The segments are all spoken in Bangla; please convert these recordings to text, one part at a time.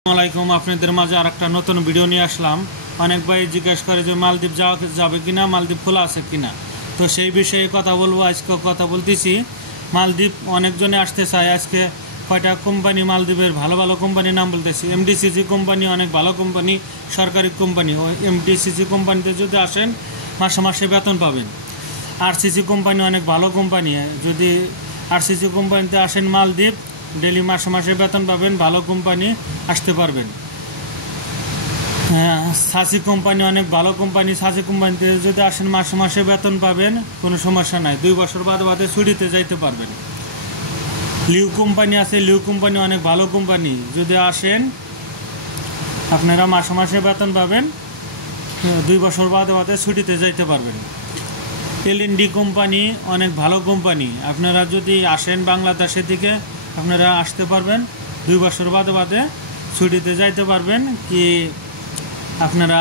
আসসালামাইকুম আপনাদের মাঝে আরেকটা নতুন ভিডিও নিয়ে আসলাম। অনেক ভাই জিজ্ঞাসা করে যে মালদ্বীপ যাবে কিনা, মালদ্বীপ খোলা আছে কিনা। তো সেই বিষয়ে কথা বলবো। আজকে কথা বলতেছি মালদ্বীপ অনেকজনে আসতে চায়। আজকে কয়টা কোম্পানি মালদ্বীপের ভালো ভালো কোম্পানির নাম বলতেছি। এমডিসিসি কোম্পানি অনেক ভালো কোম্পানি, সরকারি কোম্পানি। ওই এমডিসিসি কোম্পানিতে যদি আসেন মাসে মাসে বেতন পাবেন। আরসিসি কোম্পানি অনেক ভালো কোম্পানি। যদি আরসিসি কোম্পানিতে আসেন মালদ্বীপ, ডেলি মাসে মাসে বেতন পাবেন, ভালো কোম্পানি, আসতে পারবেন। সাসি কোম্পানি অনেক ভালো কোম্পানি। সাসি কোম্পানিতে যদি আসেন মাসে মাসে বেতন পাবেন, কোনো সমস্যা নাই। 2 বছর বাদে বাদে ছুটিতে যাইতে পারবেন। লিউ কোম্পানি আছে, লিউ কোম্পানি অনেক ভালো কোম্পানি। যদি আসেন আপনারা মাসে মাসে বেতন পাবেন, 2 বছর বাদে বাদে ছুটিতে যাইতে পারবেন। এলএনডি কোম্পানি অনেক ভালো কোম্পানি। আপনারা যদি আসেন বাংলাদেশের দিকে আপনারা আসতে পারবেন, 2 বছর বাদে বাদে ছুটিতে যাইতে পারবেন, কি আপনারা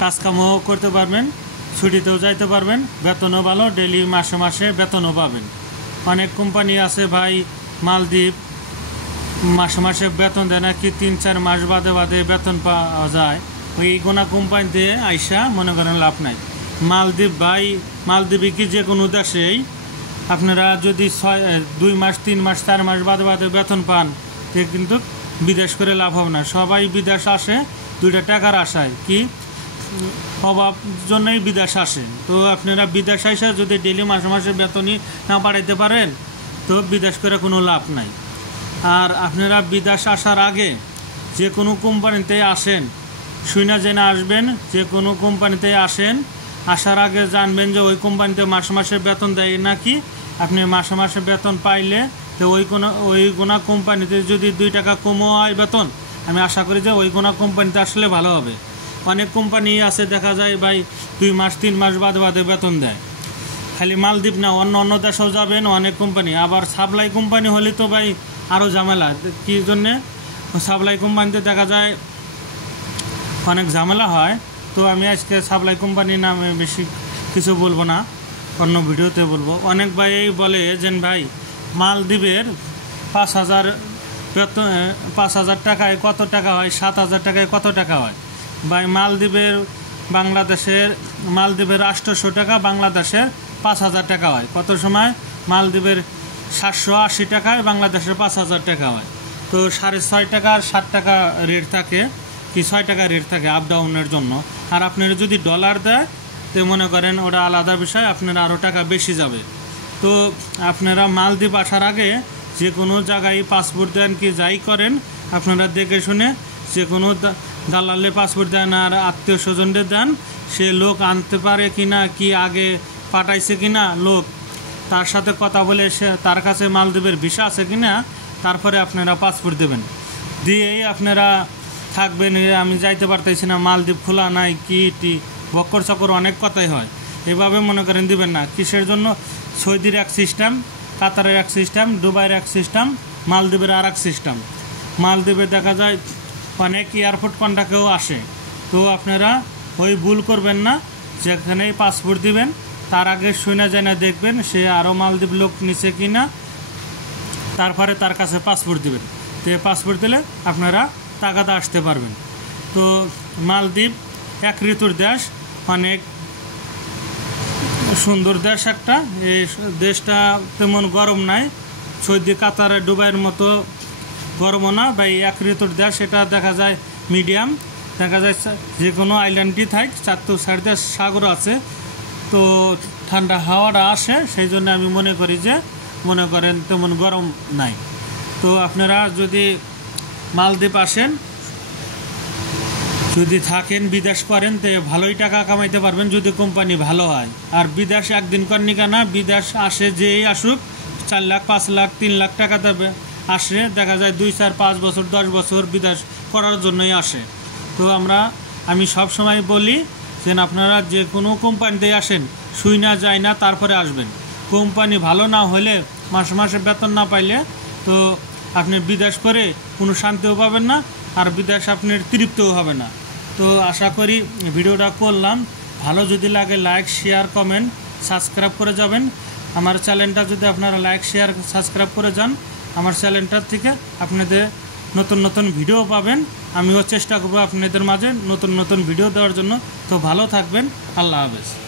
কাজকামও করতে পারবেন, ছুটিতেও যাইতে পারবেন, বেতনও ভালো, ডেলি মাসে মাসে বেতনও পাবেন। অনেক কোম্পানি আছে ভাই মালদ্বীপ মাসে মাসে বেতন দেয় না, কি 3-4 মাস বাদে বাদে বেতন পাওয়া যায়। ওই গোনা কোম্পানিতে আইসা মনে করেন লাভ নাই। মালদ্বীপ ভাই, মালদ্বীপে কি যে কোনো দেশেই আপনারা যদি 2 মাস 3 মাস 4 মাস বাদে বাদে বেতন পান, তে কিন্তু বিদেশ করে লাভ হবে না। সবাই বিদেশ আসে 2টা টাকার আশায়, কি অভাব জন্যই বিদেশ আসে। তো আপনারা বিদেশ আসা যদি ডেলি মাসে মাসে বেতনই না বাড়াইতে পারেন, তো বিদেশ করে কোনো লাভ নাই। আর আপনারা বিদেশ আসার আগে যে কোনো কোম্পানিতে আসেন, শুনে জেনে আসবেন। যে কোনো কোম্পানিতে আসেন, আসার আগে জানবেন যে ওই কোম্পানিতে মাসে মাসে বেতন দেয় নাকি। আপনি মাসে মাসে বেতন পাইলে তো ওই গোনা কোম্পানিতে যদি 2 টাকা কমও হয় বেতন, আমি আশা করি যে ওই গোনা কোম্পানিতে আসলে ভালো হবে। অনেক কোম্পানি আছে দেখা যায় ভাই 2 মাস 3 মাস বাদে বাদে বেতন দেয়। খালি মালদ্বীপ না, অন্য দেশেও যাবেন অনেক কোম্পানি। আবার সাপ্লাই কোম্পানি হলে তো ভাই আরও ঝামেলা। কী জন্যে? সাপ্লাই কোম্পানিতে দেখা যায় অনেক ঝামেলা হয়। তো আমি আজকে সাপ্লাই কোম্পানির নামে বেশি কিছু বলবো না, অন্য ভিডিওতে বলবো। অনেক ভাই বলে যে ভাই মালদ্বীপের 5,000 বেতন, 5,000 টাকায় কত টাকা হয়, 7,000 টাকায় কত টাকা হয়। ভাই মালদ্বীপের 800 টাকা, বাংলাদেশের 5,000 টাকা হয়। কত সময় মালদ্বীপের 780 টাকায় বাংলাদেশের 5,000 টাকা হয়। তো 6.5 টাকা আর 7 টাকা রেট থাকে, কি 6 টাকা রেট থাকে আপ ডাউনের জন্য। আর আপনারা যদি ডলার দেয় তো মনে করেন ওটা আলাদা বিষয়, আপনারা আরও টাকা বেশি যাবে। তো আপনারা মালদ্বীপ আসার আগে যে কোনো জায়গায় পাসপোর্ট দেন, কি যাই করেন, আপনারা দেখে শুনে যে কোনো দালালে পাসপোর্ট দেন আর আত্মীয় স্বজনদের দেন। সে লোক আনতে পারে কিনা, কি আগে পাঠাইছে কিনা লোক, তার সাথে কথা বলে তার কাছে মালদ্বীপের ভিসা আছে কিনা, তারপরে আপনারা পাসপোর্ট দেবেন। দিয়েই আপনারা থাকবেন। আমি যাইতে পারতেছি না, মালদ্বীপ খোলা নাই, কি বক্কর চক্কর অনেক কথাই হয়। এভাবে মনে করেন দিবেন না। কিসের জন্য? সৌদির এক সিস্টেম, কাতারের এক সিস্টেম, দুবাইয়ের এক সিস্টেম, মালদ্বীপের আর এক সিস্টেম। মালদ্বীপে দেখা যায় অনেক এয়ারপোর্ট কন্ট্রাক্টেও আসে। তো আপনারা ওই ভুল করবেন না। যেখানেই পাসপোর্ট দিবেন তার আগে শুনে জেনে দেখবেন সে আরও মালদ্বীপ লোক নিচে কিনা, তারপরে তার কাছে পাসপোর্ট দিবেন। তো পাসপোর্ট দিলে আপনারা টাকাতে আসতে পারবেন। তো মালদ্বীপ এক ঋতুর দেশ, অনেক সুন্দর দেশ একটা। এই দেশটা তেমন গরম নাই, সৌদি কাতার দুবাইয়ের মতো গরমও না। বা এক ঋতুর দেশ, এটা দেখা যায় মিডিয়াম। দেখা যায় যে কোনো আইল্যান্ডই থাক, 4 সাগর আছে, তো ঠান্ডা হাওয়াটা আসে। সেই জন্য আমি মনে করি যে মনে করেন তেমন গরম নাই। তো আপনারা যদি মালদ্বীপ আসেন, যদি থাকেন, বিদেশ করেন, তো ভালোই টাকা কামাইতে পারবেন যদি কোম্পানি ভালো হয়। আর বিদেশ একদিন কর্নিকা না, বিদেশ আসে যেই আসুক 4 লাখ 5 লাখ 3 লাখ টাকা দেবে আসে। দেখা যায় 2 4 5 বছর 10 বছর বিদেশ করার জন্যই আসে। তো আমি সব সময় বলি যে আপনারা যে কোনো কোম্পানিতেই আসেন, শুই না যায় না তারপরে আসবেন। কোম্পানি ভালো না হলে, মাসে মাসে বেতন না পাইলে, তো আপনি বিদেশ করে কোনো শান্তিও পাবেন না, আর বিদেশ আপনার তৃপ্তিও হবে না। তো আশা করি ভিডিওটা করলাম, ভালো যদি লাগে লাইক শেয়ার কমেন্ট সাবস্ক্রাইব করে যাবেন। আমার চ্যানেলটা যদি আপনারা লাইক শেয়ার সাবস্ক্রাইব করে যান, আমার চ্যানেলটার থেকে আপনাদের নতুন নতুন ভিডিও পাবেন। আমিও চেষ্টা করবো আপনাদের মাঝে নতুন নতুন ভিডিও দেওয়ার জন্য। তো ভালো থাকবেন, আল্লাহ হাফেজ।